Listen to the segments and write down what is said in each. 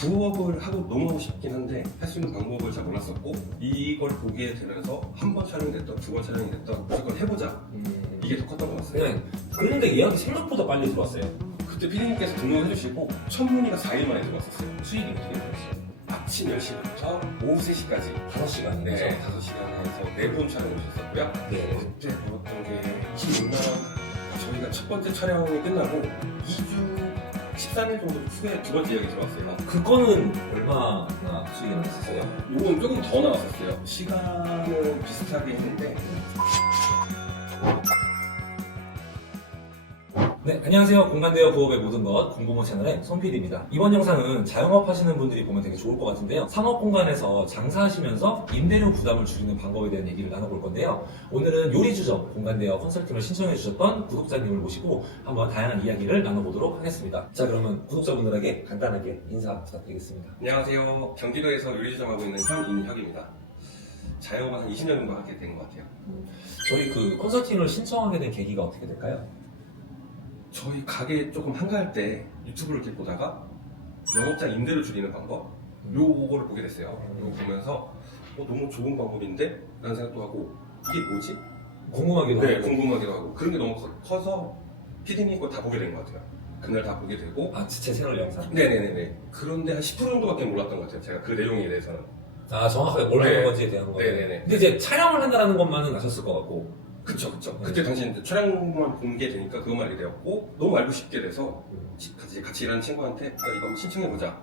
부업을 하고 너무 하고 싶긴 한데 할 수 있는 방법을 잘 몰랐었고, 이걸 보게 되면서 한 번 촬영이 됐던 두 번 촬영이 됐던 무조건 해보자, 이게 더 컸던 것 같아요. 그냥 그런데 예약이 생각보다 빨리 들어왔어요. 그때 피디님께서 등록을 해주시고 첫 문의가 4일 만에 들어왔었어요. 수익이 어떻게 들어왔어요? 아침 10시부터 오후 3시까지 5시간이죠? 네, 5시간 해서 4분 촬영을 오셨었고요. 네. 그때 벌었던 게 26만 원. 저희가 첫 번째 촬영이 끝나고 2주 13일 정도 후에 두 번째 예약이 들어왔어요. 그거는 얼마나 수익이 났었어요? 요건 조금 더 나왔었어요. 시간은 비슷하게 했는데. 네, 안녕하세요. 공간대여 부업의 모든 것 공부모 채널의 손PD입니다. 이번 영상은 자영업 하시는 분들이 보면 되게 좋을 것 같은데요. 상업 공간에서 장사하시면서 임대료 부담을 줄이는 방법에 대한 얘기를 나눠볼 건데요. 오늘은 요리주점 공간대여 컨설팅을 신청해 주셨던 구독자님을 모시고 한번 다양한 이야기를 나눠보도록 하겠습니다. 자, 그러면 구독자분들에게 간단하게 인사 부탁드리겠습니다. 안녕하세요. 경기도에서 요리주점하고 있는 현인혁입니다. 자영업은 한 20년 정도 하게 된 것 같아요. 저희 그 컨설팅을 신청하게 된 계기가 어떻게 될까요? 저희 가게 조금 한가할 때 유튜브를 이렇게 보다가 영업자 임대료 줄이는 방법, 요거를 보게 됐어요. 이거 보면서 너무 좋은 방법인데? 라는 생각도 하고, 이게 뭐지? 궁금하기도 네, 하고. 궁금하기도 하고. 그런 게 너무 커서 피디님 거 다 보게 된 것 같아요. 그날 다 보게 되고. 제 채널 영상. 네네네네. 그런데 한 10% 정도밖에 몰랐던 것 같아요. 제가 그 내용에 대해서는. 정확하게 뭘 하는 네. 건지에 대한 거. 네네네. 근데 이제 촬영을 한다는 것만은 아셨을 것 같고. 그쵸. 네. 그때 당시 이제 촬영만 본 게 되니까 그것만 알게 되었고, 너무 알고 싶게 돼서 같이 일하는 친구한테 이거 한번 신청해보자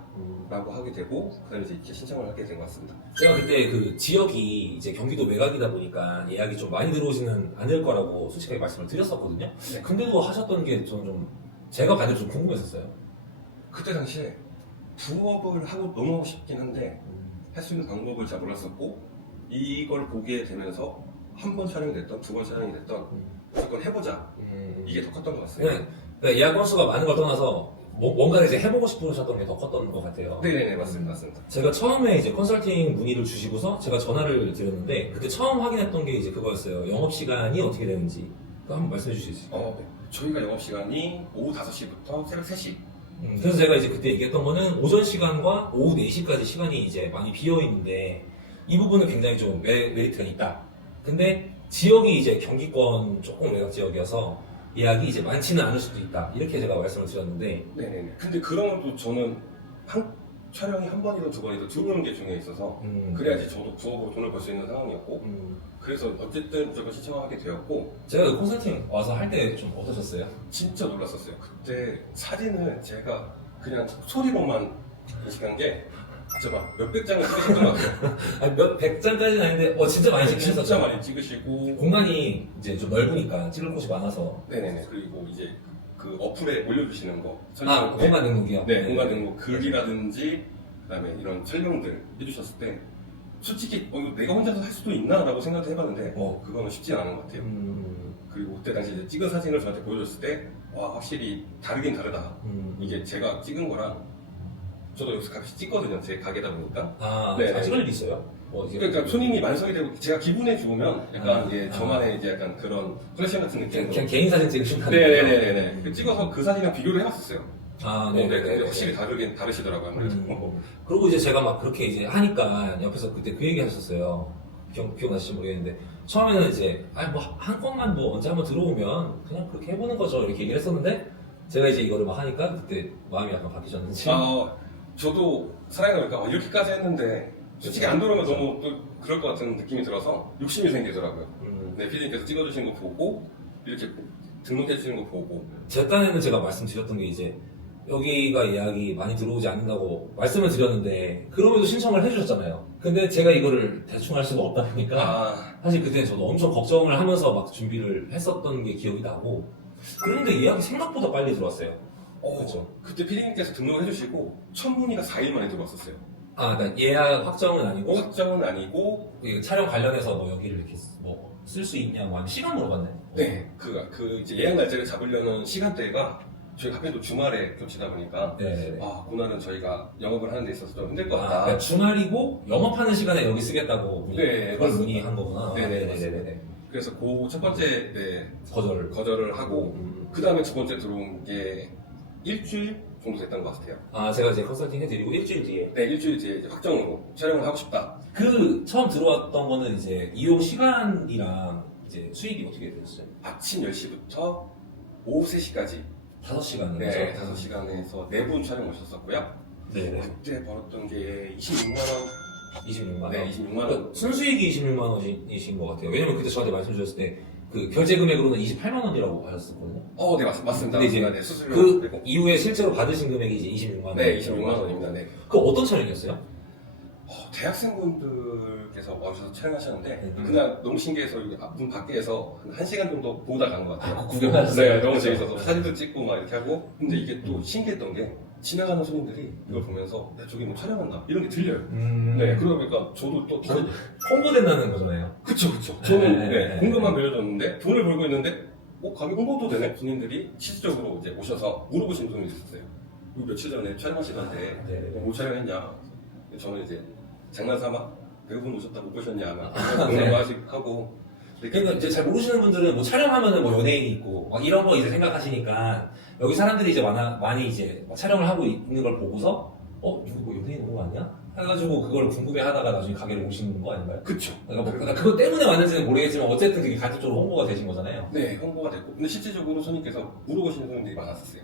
라고 하게 되고, 그 다음에 이제 이렇게 신청을 하게 된 것 같습니다. 제가 그때 그 지역이 이제 경기도 외곽이다 보니까 예약이 좀 많이 들어오지는 않을 거라고 솔직하게 말씀을 드렸었거든요. 네. 근데도 하셨던 게 저는 좀 제가 반대로 좀 궁금했었어요. 그때 당시에 부업을 하고 너무 하고 싶긴 한데 할 수 있는 방법을 잘 몰랐었고, 이걸 보게 되면서 한 번 촬영이 됐던 두 번 촬영이 됐던 무조건 해보자, 이게 더 컸던 것 같습니다. 그냥 예약 건수가 많은 걸 떠나서 뭔가를 이제 해보고 싶으셨던 게 더 컸던 것 같아요. 네네네, 맞습니다. 제가 처음에 이제 컨설팅 문의를 주시고서 제가 전화를 드렸는데 그때 처음 확인했던 게 이제 그거였어요. 영업 시간이 어떻게 되는지 그거 한번 말씀해 주실 수 있어요? 저희가 영업시간이 오후 5시부터 새벽 3시. 그래서 제가 이제 그때 얘기했던 거는 오전 시간과 오후 4시까지 시간이 이제 많이 비어 있는데 이 부분은 굉장히 좀 메리트가 있다. 근데 지역이 이제 경기권 조금 외곽 지역이어서 예약이 이제 많지는 않을 수도 있다. 이렇게 제가 말씀을 드렸는데 네네네. 근데 그런 것도 저는 촬영이 한 번이든 두 번이든 들어오는 게 중요해 있어서 그래야지 저도 부업으로 돈을 벌 수 있는 상황이었고, 그래서 어쨌든 무조건 신청하게 되었고. 제가 그 컨설팅 와서 할 때 좀 어떠셨어요? 진짜 놀랐었어요. 그때 사진을 제가 그냥 소리로만 인식한 게 진짜 막 몇백 장을 찍으셨던 것 같아요. 아니, 몇 100장까지는 아닌데 진짜 많이 찍으셨어요. 진짜 많이 찍으시고. 공간이 이제 좀 넓으니까 찍을 곳이 많아서. 네네네. 그리고 이제 그 어플에 올려주시는 거. 공간 등록이요? 네, 공간 등록 글이라든지 그다음에 이런 설명들 해주셨을 때 솔직히 이거 내가 혼자서 할 수도 있나라고 생각을 해봤는데 그거는 쉽지 않은 것 같아요. 그리고 그때 당시 이제 찍은 사진을 저한테 보여줬을 때 와, 확실히 다르긴 다르다. 이게 제가 찍은 거랑 저도 여기서 가끔씩 찍거든요. 제 가게다 보니까. 네. 찍을 일이 있어요? 그러니까 손님이 만성이 되고 제가 기분에 좋으면 약간 저만의 이제 약간 그런 플래시 같은 느낌으로. 그냥 개인 사진 찍으신다는 네네네네. 찍어서 그 사진이랑 비교를 해봤었어요. 네네네. 확실히 다르시더라고요. 아무래도. 그리고 이제 제가 막 그렇게 이제 하니까 옆에서 그때 그 얘기 하셨어요. 기억나실지 모르겠는데 처음에는 이제 한 건만 언제 한번 들어오면 그냥 그렇게 해보는 거죠 이렇게 얘기를 했었는데 제가 이제 이거를 막 하니까 그때 마음이 약간 바뀌셨는지. 저도 사랑해 보니까 이렇게까지 했는데 솔직히 안 들어오면 너무 또 그럴 것 같은 느낌이 들어서 욕심이 생기더라고요. 네, 피디님께서 찍어주신 거 보고 이렇게 등록해 주시는 거 보고. 제 딴에는 제가 말씀드렸던 게 이제 여기가 예약이 많이 들어오지 않는다고 말씀을 드렸는데 그럼에도 신청을 해주셨잖아요. 근데 제가 이거를 대충 할 수가 없다 보니까 사실 그때는 저도 엄청 걱정을 하면서 막 준비를 했었던 게 기억이 나고, 그런데 예약이 생각보다 빨리 들어왔어요. 그렇죠. 그때 피디님께서 등록을 해주시고 첫 문의가 4일 만에 들어왔었어요. 그러니까 예약 확정은 아니고 확정은 아니고 촬영 관련해서 여기를 이렇게 쓸 수 있냐고 하면 시간 물어봤네. 네, 그 이제 예약 날짜를 잡으려는 시간대가 저희 카페도 주말에 겹치다 보니까 그날은 저희가 영업을 하는 데 있어서 좀 힘들 것 같다. 그러니까 주말이고 영업하는 시간에 여기 쓰겠다고 그걸 문의한 거구나. 네네네. 그래서 그 첫 번째 거절을 하고 그 다음에 두 번째 들어온 게 일주일 정도 됐던 것 같아요. 아, 제가 이제 컨설팅 해드리고 일주일 뒤에. 네, 일주일 뒤에 이제 확정으로 촬영을 하고 싶다. 그 처음 들어왔던 거는 이제 이용 시간이랑 이제 수익이 어떻게 되셨어요? 아침 10시부터 오후 3시까지 5시간은 네, 5시간에서 4분 촬영 오셨었고요. 네네. 그때 벌었던 게 26만 원. 26만 원. 네, 26만 원. 그러니까 순수익이 26만 원이신 것 같아요. 왜냐면 그때 저한테 말씀 주셨을 때 그 결제 금액으로는 28만 원이라고 하셨었거든요. 네, 맞습니다. 근데 이제 네, 수수료 그 그리고 이후에 실제로 받으신 금액이 이제 26만 원. 네, 26만 원입니다. 네. 그 어떤 촬영이었어요? 대학생분들께서 와주셔서 촬영하셨는데 음. 그날 너무 신기해서 여기 문 밖에서 한 1시간 정도 보다 간 것 같아요. 구경하셨어요? 네, 너무 재밌어서 사진도 찍고 막 이렇게 하고. 근데 이게 또 신기했던 게 지나가는 손님들이 이걸 보면서 야, 저기 뭐 촬영한다 이런 게 들려요. 네, 그러다 보니까 저도 또 홍보된다는 거잖아요. 그쵸. 저는 네. 공급만 빌려줬는데 돈을 벌고 있는데 가게 홍보도 되네? 손님들이 실질적으로 이제 오셔서 물어보시는 분이 있었어요. 며칠 전에 촬영하시던데 네. 뭐 촬영했냐? 저는 이제 장난삼아 배우분 오셨다 못 보셨냐? 막 네. 그런 거 하고 그러니까 이제 잘 모르시는 분들은 뭐 촬영하면은 뭐 연예인이 있고 막 이런 거 이제 생각하시니까 여기 사람들이 이제 많이 이제 막 촬영을 하고 있는 걸 보고서 이거 뭐 연예인 온 거 아니야? 해가지고 그걸 궁금해하다가 나중에 가게를 오시는 거 아닌가요? 그쵸. 그러니까 그것 때문에 왔는지는 모르겠지만 어쨌든 그게 간접적으로 홍보가 되신 거잖아요. 네, 홍보가 됐고 근데 실질적으로 손님께서 물어보시는 손님들이 많았었어요.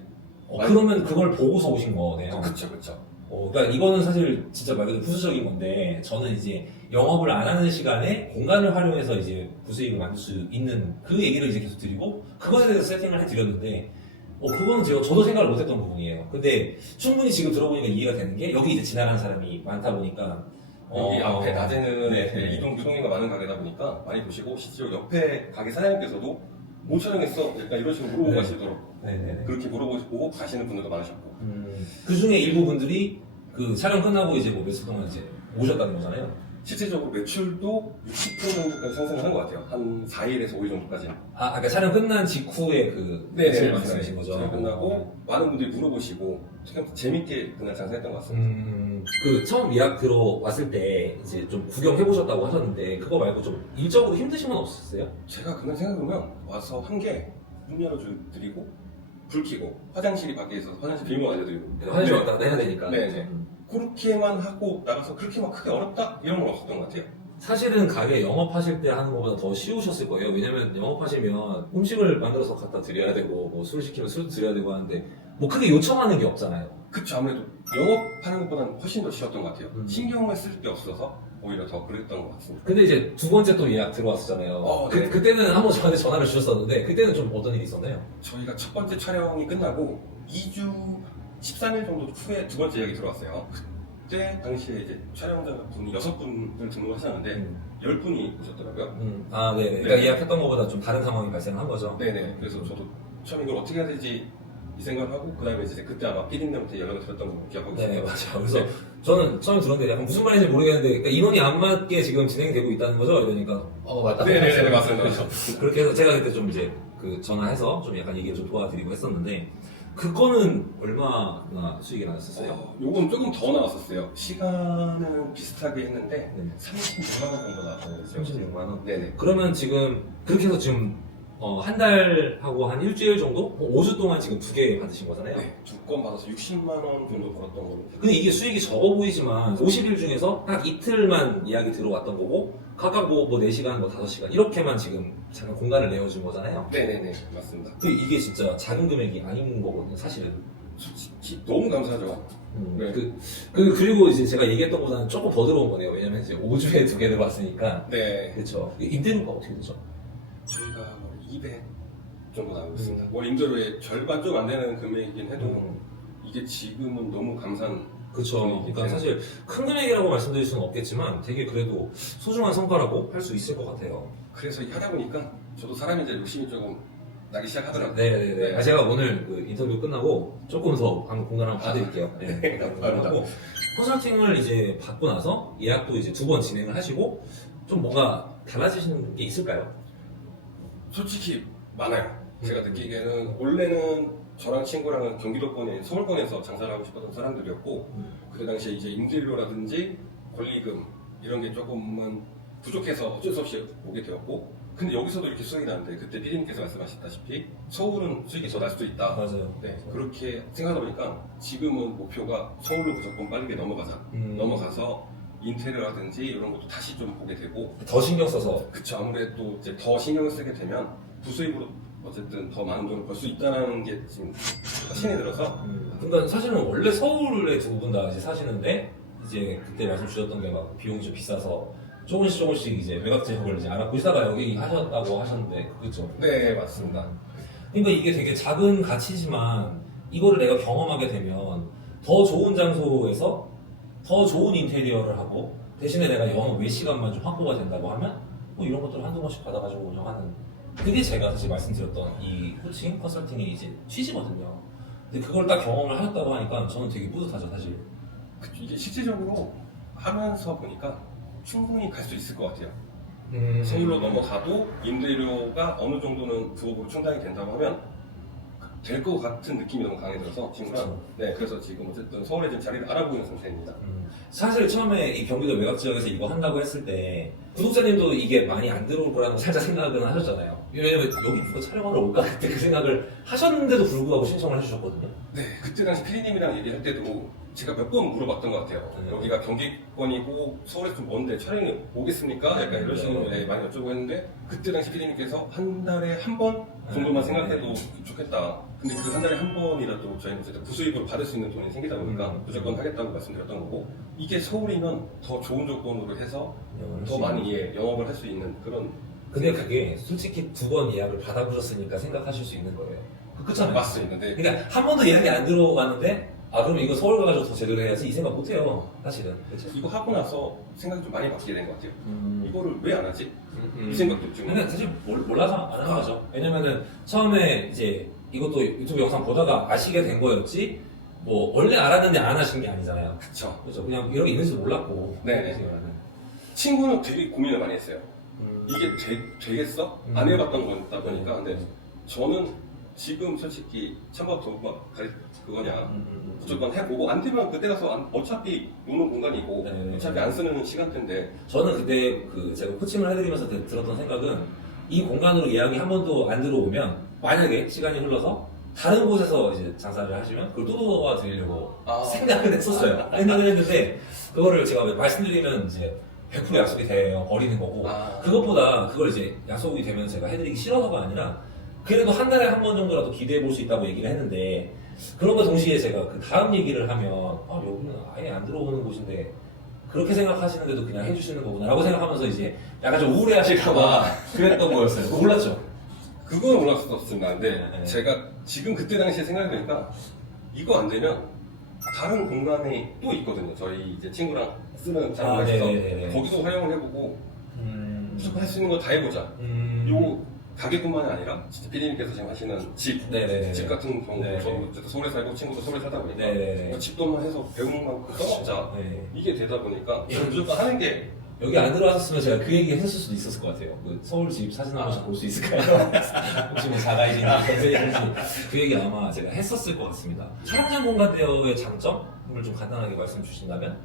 그러면 그걸 보고서 오신 거네요. 그쵸. 그러니까 이거는 사실 진짜 말 그대로 부수적인 건데 저는 이제 영업을 안 하는 시간에 공간을 활용해서 이제 부수익을 만들 수 있는 그 얘기를 이제 계속 드리고 그것에 대해서 세팅을 해드렸는데 그거는 저도 생각을 못했던 부분이에요. 근데 충분히 지금 들어보니까 이해가 되는 게 여기 이제 지나가는 사람이 많다 보니까 여기 앞에 낮에는 네. 유동인가 많은 가게다 보니까 많이 보시고 실제로 옆에 가게 사장님께서도 뭐 촬영했어? 약간 이런 식으로 물어보고 네. 가시도록 네네네. 그렇게 물어보고 가시는 분들도 많으셨고 그 중에 일부 분들이 그 촬영 끝나고 이제 뭐 며칠 동안 이제 오셨다는 거잖아요. 실질적으로 매출도 60% 정도까지 상승을 한 것 같아요. 한 4일에서 5일 정도까지. 아까 촬영 끝난 직후에 그 네네, 매출 말씀이신 거죠. 촬영 끝나고 많은 분들이 물어보시고 참 재밌게 그날 장사했던 것 같습니다. 그 처음 예약 들어왔을 때 이제 좀 구경해보셨다고 하셨는데 그거 말고 좀 일적으로 힘드신 건 없었어요? 제가 그날 생각해보면 와서 한 게 문 열어드리고 불 켜고 화장실이 밖에 있어서 화장실 비밀번호 알려드리고 화장실 왔다 갔다 해야 되니까. 네네. 그렇게만 하고 나가서 그렇게 막 크게 어렵다? 이런 건 없었던 것 같아요. 사실은 가게 영업하실 때 하는 것보다 더 쉬우셨을 거예요. 왜냐면 영업하시면 음식을 만들어서 갖다 드려야 되고 뭐 술 시키면 술도 드려야 되고 하는데 뭐 크게 요청하는 게 없잖아요. 그쵸, 아무래도 영업하는 것보다는 훨씬 더 쉬웠던 것 같아요. 음. 신경을 쓸 게 없어서 오히려 더 그랬던 것 같습니다. 근데 이제 두 번째 또 예약 들어왔었잖아요. 네. 그때는 한번 저한테 전화를 주셨었는데 그때는 좀 어떤 일이 있었나요? 저희가 첫 번째 촬영이 끝나고 2주 13일 정도 후에 두 번째 예약이 들어왔어요. 그때 당시에 이제 촬영자 분이 6분을 등록하셨는데 10분이 오셨더라고요. 네네. 그러니까 예약했던 것보다 좀 다른 상황이 발생한 거죠. 네네. 그래서 저도 처음 이걸 어떻게 해야 되지 이 생각을 하고 그 다음에 이제 그때 아마 PD님한테 연락을 드렸던 거 기억하고 네, 있습니다. 맞아요. 그래서 저는 처음 들었는데 약간 무슨 말인지 모르겠는데 그러니까 인원이 안 맞게 지금 진행이 되고 있다는 거죠? 이러니까 맞다. 네네, 맞습니다. 그렇게 해서 제가 그때 좀 이제 그 전화해서 좀 약간 얘기를 좀 도와드리고 했었는데 그거는 얼마나 수익이 나셨어요? 요건 조금 더 나왔었어요. 시간은 비슷하게 했는데 네. 36만 원 정도 나왔어요. 36만 원. 네네. 그러면 지금 그렇게 해서 지금 한 달하고 한 일주일 정도? 5주 동안 지금 2개 받으신 거잖아요? 네, 2건 받아서 60만 원 정도 벌었던 걸로. 근데 이게 수익이 적어 보이지만 50일 중에서 딱 이틀만 예약이 들어왔던 거고 각각 뭐 4시간, 뭐 5시간 이렇게만 지금 잠깐 공간을 내어준 거잖아요. 네네네, 맞습니다. 근데 이게 진짜 작은 금액이 아닌 거거든요, 사실은. 솔직히 너무 감사하죠. 네. 그리고 이제 제가 얘기했던 것보다는 조금 더 들어온 거네요. 왜냐면 이제 5주에 2개 들어왔으니까. 네. 그렇죠. 임대료가 어떻게 되죠? 저희가 200 정도 나오고 있습니다. 월 임대료의 절반 좀 안 되는 금액이긴 해도 이게 지금은 너무 감사한. 그렇죠. 그러니까 사실 큰 금액이라고 말씀드릴 수는 없겠지만 되게 그래도 소중한 성과라고 할 수 있을 것 같아요. 그래서 하다 보니까 저도 사람이 이제 욕심이 조금 나기 시작하더라고요. 네네네. 제가 오늘 그 인터뷰 끝나고 조금 더 한번 공간 한번 봐드릴게요. 네, 감사합니다. 컨설팅을 이제 받고 나서 예약도 이제 2번 진행을 하시고 좀 뭔가 달라지시는 게 있을까요? 솔직히 많아요. 제가 느끼기에는 원래는 저랑 친구랑은 경기도권에 서울권에서 장사를 하고 싶었던 사람들이었고 그때 당시에 이제 임대료라든지 권리금 이런 게 조금은 부족해서 어쩔 수 없이 오게 되었고 근데 여기서도 이렇게 수익이 나는데 그때 피디님께서 말씀하셨다시피 서울은 수익이 더 날 수도 있다. 맞아요. 네, 그렇게 생각하다 보니까 지금은 목표가 서울로 무조건 빠르게 넘어가자. 넘어가서 인테리어라든지 이런 것도 다시 좀 보게 되고 더 신경 써서. 그쵸. 아무래도 이제 더 신경을 쓰게 되면 부수입으로 어쨌든 더 많은 돈을 벌 수 있다는 게 지금 신이 들어서 그러니까 사실은 원래 서울에 두 분 다 이제 사시는데 이제 그때 말씀 주셨던 게 막 비용이 좀 비싸서 조금씩 이제 매각 지역을 이제 알아보시다가 여기 하셨다고 하셨는데 그죠? 네, 맞습니다. 그러니까 이게 되게 작은 가치지만 이거를 내가 경험하게 되면 더 좋은 장소에서 더 좋은 인테리어를 하고 대신에 내가 영업 외시간만 좀 확보가 된다고 하면 뭐 이런 것들을 한두 번씩 받아가지고 운영하는 그게 제가 사실 말씀드렸던 이 코칭 컨설팅의 이제 취지거든요. 근데 그걸 딱 경험을 하셨다고 하니까 저는 되게 뿌듯하죠 사실. 이게 실질적으로 하면서 보니까 충분히 갈 수 있을 것 같아요. 서울로 넘어가도 임대료가 어느 정도는 부업으로 충당이 된다고 하면 될 것 같은 느낌이 너무 강해 들어서 친구랑 그렇죠. 네, 그래서 지금 어쨌든 서울에 지금 자리를 알아보고 있는 상태입니다. 사실 처음에 이 경기도 외곽 지역에서 이거 한다고 했을 때 구독자님도 이게 많이 안 들어올 거라는 살짝 생각은 하셨잖아요. 왜냐면 여기 누가 촬영하러 올까 그때 그 생각을 하셨는데도 불구하고 신청을 해주셨거든요. 네, 그때 당시 피디님이랑 얘기할 때도 제가 몇 번 물어봤던 것 같아요. 여기가 경기권이고 서울에서 좀 먼데 촬영이 오겠습니까? 약간 이런 식으로 많이 여쭤보고 했는데 그때 당시 피디님께서 한 달에 한 번 정도만 생각해도 좋겠다. 근데 그 한 달에 한 번이라도 저희는 어쨌든 부수입으로 받을 수 있는 돈이 생기다 보니까 무조건 하겠다고 말씀드렸던 거고 이게 서울이면 더 좋은 조건으로 해서 더 많이 영업을 할 수 있는 그런 근데 그게 솔직히 두 번 예약을 받아보셨으니까 생각하실 수 있는 거예요. 그렇잖아요. 맞습니다. 네. 그러니까 한 번도 예약이 안 들어왔는데 아 그럼 이거 서울 가가지고 더 제대로 해야지 이 생각 못 해요. 사실은. 그렇죠? 이거 하고 나서 생각이 좀 많이 바뀌게 된 것 같아요. 이거를 왜 안 하지? 이 생각도 좀. 근데 사실 몰라서 안 하는 거죠. 왜냐면은 처음에 이제 이것도 유튜브 영상 보다가 아시게 된 거였지 뭐 원래 알았는데 안 하신 게 아니잖아요. 그쵸. 그렇죠. 그냥 이런 게 있는지도 몰랐고. 네네. 친구는 되게 고민을 많이 했어요. 이게 되겠어? 안 해봤던 거다 보니까. 근데 저는 지금 솔직히 찬밥 도박 그거냐 무조건 해보고 안 되면 그때 가서 어차피 노는 공간이고 네. 어차피 안 쓰는 시간대인데 저는 그때 그 제가 코칭을 해드리면서 들었던 생각은 이 공간으로 예약이 한 번도 안 들어오면 만약에 시간이 흘러서 다른 곳에서 이제 장사를 하시면 그걸 또 도와드리려고 생각을 했었어요. 생각을 했는데 그거를 제가 말씀드리면 이제 100% 약속이 돼요. 버리는 거고 그것보다 그걸 이제 약속이 되면 제가 해드리기 싫어서가 아니라 그래도 한 달에 한 번 정도라도 기대해 볼 수 있다고 얘기를 했는데 그런과 동시에 제가 그 다음 얘기를 하면 아 여기는 아예 안 들어오는 곳인데 그렇게 생각하시는데도 그냥 해주시는 거구나 라고 생각하면서 이제 약간 좀 우울해 하실까봐 그랬던 거였어요. 그거 몰랐죠? 그건 몰랐었습니다. 근데 네. 제가 지금 그때 당시에 생각해보니까 이거 안 되면 다른 공간이 또 있거든요. 저희 이제 친구랑 쓰는 장소가 있어서 거기도 활용을 해보고 무조건 할 수 있는 거 다 해보자. 요 가게뿐만이 아니라 진짜 피디님께서 지금 하시는 집 같은 경우 저도 어쨌든 서울에 살고 친구도 서울에 살다 보니까 집도 한번 해서 배운 만큼 써먹자 이게 되다 보니까 이건 무조건 하는 게 여기 안 들어왔었으면 제가 그 얘기 했을 수도 있었을 것 같아요. 그 서울 집 사진 한 번씩 볼 수 있을까요? 혹시 뭐 자가이진이나 건설이든지 그 얘기 아마 제가 했었을 것 같습니다. 촬영장 공간 대여의 장점을 좀 간단하게 말씀 주신다면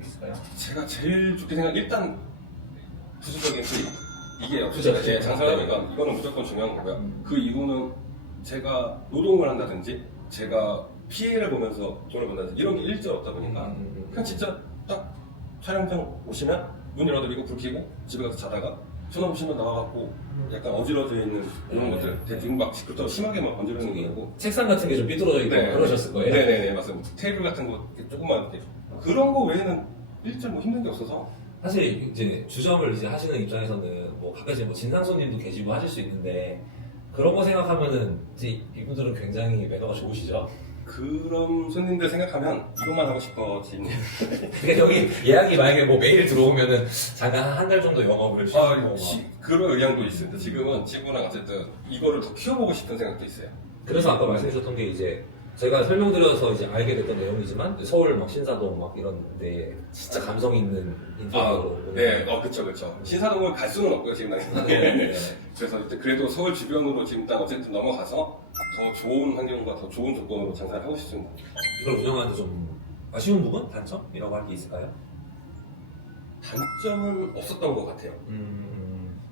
있을까요? 제가 제일 좋게 생각 일단 부수적인 수익 이게 그죠, 그죠. 장사하니까 이거는 무조건 중요한 거고요. 그 이유는 제가 노동을 한다든지 제가 피해를 보면서 돈을 번다든지 이런 게 일절 없다 보니까 그냥 진짜 딱 촬영장 오시면 문 열어드리고 불 켜고 집에 가서 자다가 전화 오시면 나와갖고 약간 어지러져 있는 이런 것들 대충 막 그렇다고 심하게 막 건드리는 게 아니고 책상 같은 게 좀 삐뚤어져 있고 그러셨을 거예요. 네네네 맞습니다. 테이블 같은 거 이렇게 조금만 이렇게 그런 거 외에는 일절 뭐 힘든 게 없어서 사실 이제 주점을 이제 하시는 입장에서는 뭐 가끔씩 뭐 진상 손님도 계시고 하실 수 있는데 그런 거 생각하면은 이제 이분들은 굉장히 매너가 좋으시죠. 그런 손님들 생각하면 이것만 하고 싶어지는. 그러니까 여기 예약이 만약에 뭐 매일 들어오면은 잠깐 한 달 정도 영업을 그런 의향도 있습니다. 지금은 친구랑 어쨌든 이거를 더 키워보고 싶은 생각도 있어요. 그래서 아까 말씀 주셨던 게 이제 제가 설명드려서 이제 알게 됐던 내용이지만 서울 막 신사동 막 이런 데 진짜 감성 있는 인테리어로 그쵸. 신사동을 갈 수는 없고요, 지금 당장. 그래서 그래도 서울 주변으로 지금 딱 어쨌든 넘어가서 더 좋은 환경과 더 좋은 조건으로 장사를 하고 싶습니다. 이걸 운영하는데 좀 아쉬운 부분? 단점이라고 할 게 있을까요? 단점은 없었던 것 같아요.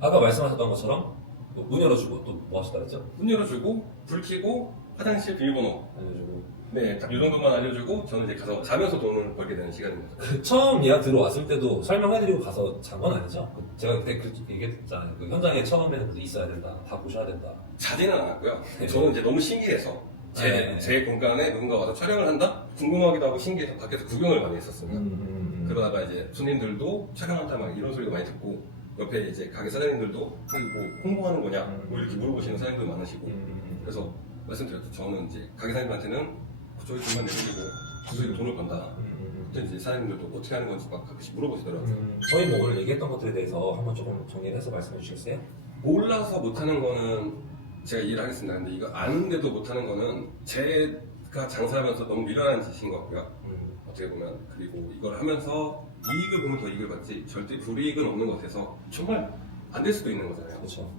아까 말씀하셨던 것처럼 문 열어주고 또 뭐 하셨다 그랬죠? 문 열어주고 불 켜고 화장실 비밀번호 알려주고. 네, 딱 이 정도만 알려주고 저는 이제 가서 자면서 돈을 벌게 되는 시간입니다. 그 처음 예약 들어왔을 때도 설명해드리고 가서 잔 건 아니죠? 제가 그때 얘기했잖아요. 그 현장에 처음에는 그래도 있어야 된다. 다 보셔야 된다. 자제는 않았고요. 네. 저는 이제 너무 신기해서 제 공간에 누군가 와서 촬영을 한다? 궁금하기도 하고 신기해서 밖에서 구경을 많이 했었습니다. 그러다가 이제 손님들도 촬영한다 막 이런 소리도 많이 듣고 옆에 이제 가게 사장님들도 뭐 홍보하는 거냐 뭐 이렇게 물어보시는 사장님도 많으시고 그래서 말씀드렸죠. 저는 이제 가게 사장님한테는 저희 돈만 내주시고 저희가 돈을 번다. 그때 이제 사장님들도 어떻게 하는 건지 막 가끔씩 물어보시더라고요. 저희 뭐 오늘 얘기했던 것들에 대해서 한번 조금 정리를 해서 말씀해 주시겠어요? 몰라서 못하는 거는 제가 이해를 하겠습니다. 근데 이거 아는데도 못하는 거는 제가 장사하면서 너무 미련한 짓인 것 같고요. 어떻게 보면 그리고 이걸 하면서 이익을 보면 더 이익을 받지 절대 불이익은 없는 것 같아서 정말 안 될 수도 있는 거잖아요. 그렇죠.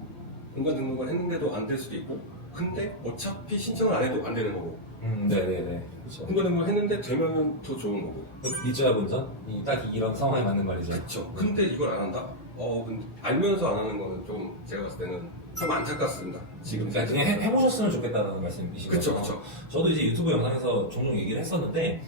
공간 등록을 했는데도 안 될 수도 있고 근데 어차피 신청을 안 해도 안 되는 거고 네네네. 그렇죠. 공간 등록을 했는데 되면 더 좋은 거고 미주야 본전? 딱 이런 상황에 맞는 말이죠. 그렇죠. 근데 이걸 안 한다? 근데 알면서 안 하는 거는 좀 제가 봤을 때는 좀 안타깝습니다. 지금 그러니까 그냥 해보셨으면 좋겠다는 말씀이신 거죠. 그쵸. 저도 이제 유튜브 영상에서 종종 얘기를 했었는데,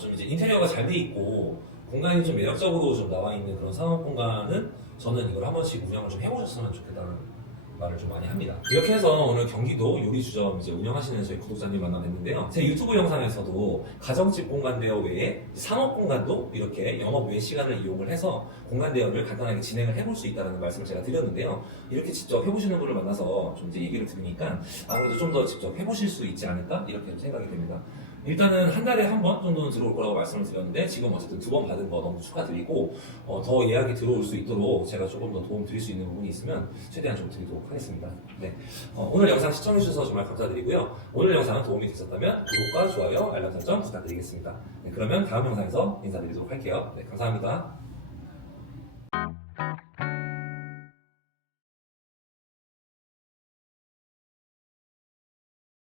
좀 이제 인테리어가 잘 돼 있고, 공간이 좀 매력적으로 좀 나와 있는 그런 상업 공간은 저는 이걸 한 번씩 운영을 좀 해보셨으면 좋겠다는 말을 좀 많이 합니다. 이렇게 해서 오늘 경기도 요리주점 이제 운영하시는 저희 구독자님 만나뵀는데요. 제 유튜브 영상에서도 가정집 공간 대여 외에 상업 공간도 이렇게 영업 외 시간을 이용을 해서 공간 대여를 간단하게 진행을 해볼 수 있다는 말씀을 제가 드렸는데요. 이렇게 직접 해보시는 분을 만나서 좀 이제 얘기를 들으니까 아무래도 좀 더 직접 해보실 수 있지 않을까 이렇게 생각이 됩니다. 일단은 한 달에 한 번 정도는 들어올 거라고 말씀을 드렸는데 지금 어쨌든 2번 받은 거 너무 축하드리고 더 예약이 들어올 수 있도록 제가 조금 더 도움 드릴 수 있는 부분이 있으면 최대한 좀 드리도록 하겠습니다. 네. 오늘 영상 시청해주셔서 정말 감사드리고요. 오늘 영상은 도움이 되셨다면 구독과 좋아요, 알람 설정 부탁드리겠습니다. 네, 그러면 다음 영상에서 인사드리도록 할게요. 네, 감사합니다.